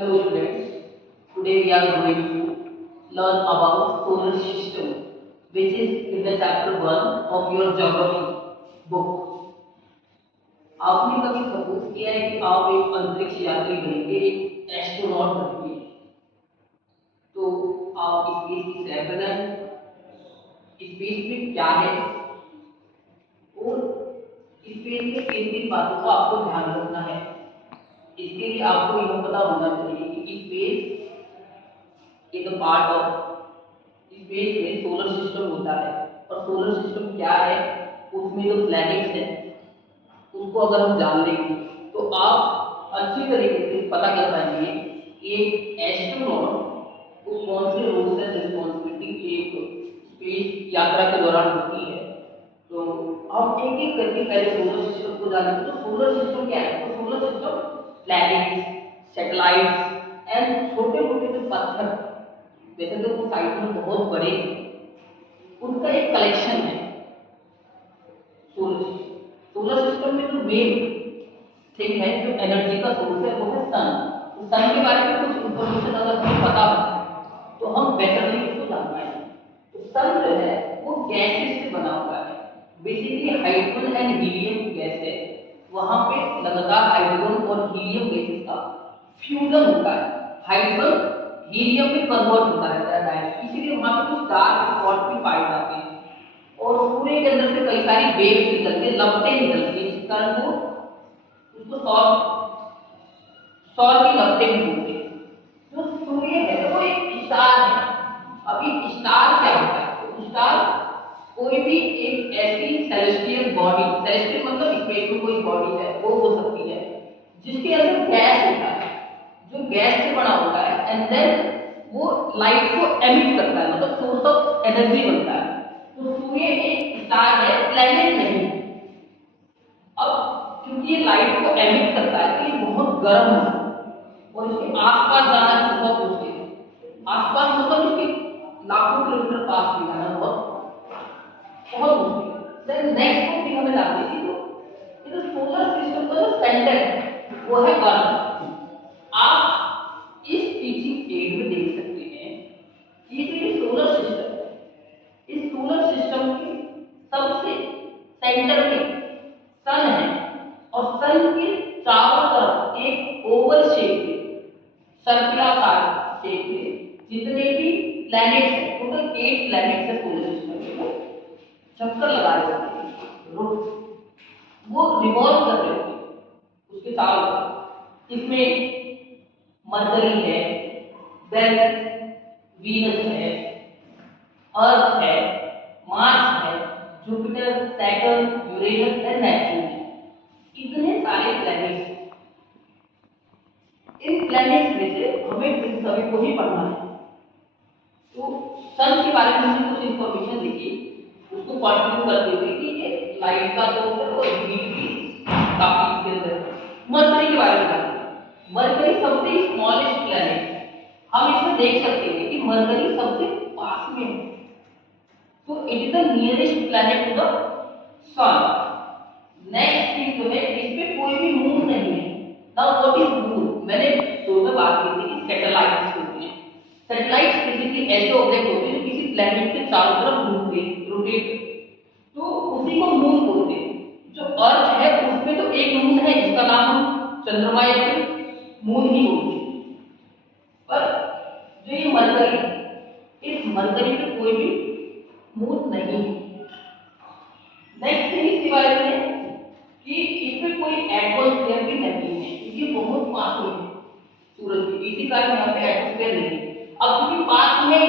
Hello students, today we are going to learn about solar system which is in the chapter 1 of your geography book. आपने कभी suppose किया है कि आप एक अंतरिक्ष यात्री बनेंगे, एक एस्ट्रोनॉट बनेंगे, तो आप स्पेस की सैर बनाएं, स्पेस में क्या है और स्पेस में किन किन बातों का आपको ध्यान रखना है। इसके लिए आपको यह पता होना चाहिए कि space is a part of space में सोलर सिस्टम होता है और सोलर सिस्टम क्या है, उसमें जो प्लैनेट्स हैं उसको अगर हम जान लेंगे तो आप अच्छी तरीके से पता कर पाएंगे कि एक एस्ट्रोनॉट को कौन से रोल्स एंड रिस्पॉन्सिबिलिटी एक स्पेस यात्रा के दौरान होती है। तो हम एक एक करके पहले सोलर सिस्टम को जानेंगे। तो सोलर सिस्टम क्या है? तो solar system planets, satellites and छोटे मोटे जो पत्थर, वैसे तो वो साइज में बहुत बड़े, उनका एक कलेक्शन है सोलर सिस्टम। सोलर सिस्टम में जो मेन थिंग है, जो एनर्जी का सोर्स है, वो है सन। तो सन के बारे में कुछ इंफॉर्मेशन अगर हमें पता हो तो हम बेटरली उसको जान पाएंगे। तो सन जो है वो गैसेस से बना हुआ है, basically hydrogen and helium gas है। वहां पे लगातार हाइड्रोजन और हीलियम गैसेस का फ्यूजन होता है, हाइड्रोजन हीलियम में कन्वर्ट होता रहता है डायरेक्ट, इसीलिए वहां पे कुछ डार्क स्पॉट भी पाए जाते हैं और सूर्य के अंदर से कई सारी वेव्स निकलती है, लपटें निकलती है, जिस कारण वो उसको सौर की लपटें भी बोलते हैं। जो सूर्य है वो एक स्टार है। अभी स्टार क्या होता है? तो स्टार कोई भी एक ऐसी सेलेस्टियल बॉडी, सेलेस्टियल मतलब स्पेस में कोई बॉडी है, वो हो सकती है जिसके अंदर गैस होता है, जो गैस से बना होता है एंड देन वो लाइट को एमिट करता है, मतलब सोर्स ऑफ एनर्जी बनता है। तो सूर्य एक स्टार है, प्लैनेट नहीं। अब क्योंकि ये लाइट को एमिट करता है तो ये बहुत गर्म है और इसके आसपास जाना बहुत मुश्किल है। आसपास मतलब इसके लाखों किलोमीटर पास भी जाना बहुत बहुत मुश्किल है। देन नेक्स्ट टॉपिक हमें जाननी थी, तो ये सोलर सिस्टम का जो सेंटर है वो है अर्थ। आप इस टीचिंग एड में देख सकते हैं कि ये सोलर सिस्टम है, इस सोलर सिस्टम के सबसे सेंटर में सन है और सन के चारों तरफ एक ओवल शेप में, सर्कुलर शेप में जितने भी प्लैनेट्स हैं, टोटल 8 प्लैनेट्स है सोलर सिस्टम में, चक्कर लगा रहे होते हैं, वो रिवॉल्व कर रहे होते हैं उसके चारों तरफ। इसमें मरकरी है, देन वीनस है, अर्थ है, मार्स है, Jupiter, Saturn, Uranus and Neptune है। इतने सारे प्लैनेट्स हैं। इन प्लैनेट्स में से हमें इन सभी को ही पढ़ना है। तो सन के बारे में हमने कुछ इंफॉर्मेशन लिखी, उसको कंटिन्यू करते हुए कि ये लाइट का सोर्स है और हीट भी काफी इसके अंदर है। मरकरी के बारे में जानते हैं। मरकरी सबसे स्मॉलेस्ट प्लैनेट है। हम इसमें देख सकते हैं कि मरकरी सबसे पास में है, तो it is the nearest planet to the sun. Next thing जो है, इसमें कोई भी मून नहीं है। Now what is moon? मैंने शुरू में बात की थी कि सैटेलाइट्स होते हैं। सैटेलाइट्स बेसिकली ऐसे ऑब्जेक्ट होते हैं जो किसी प्लैनेट के चारों तरफ घूमते हैं, रोटेट, तो उसी को मून बोलते हैं। जो अर्थ है उसमें तो एक मून है जिसका नाम हम चंद्रमा या मून ही बोलते हैं, पर जो ये मरकरी है, इस मरकरी पे कोई भी मून नहीं है। नेक्स्ट थिंग इसके बारे में कि इसमें कोई एटमॉस्फेयर भी नहीं है, क्योंकि बहुत पास में है सूरज के, इसी कारण यहाँ पे एटमॉस्फेयर नहीं है। अब क्योंकि पास में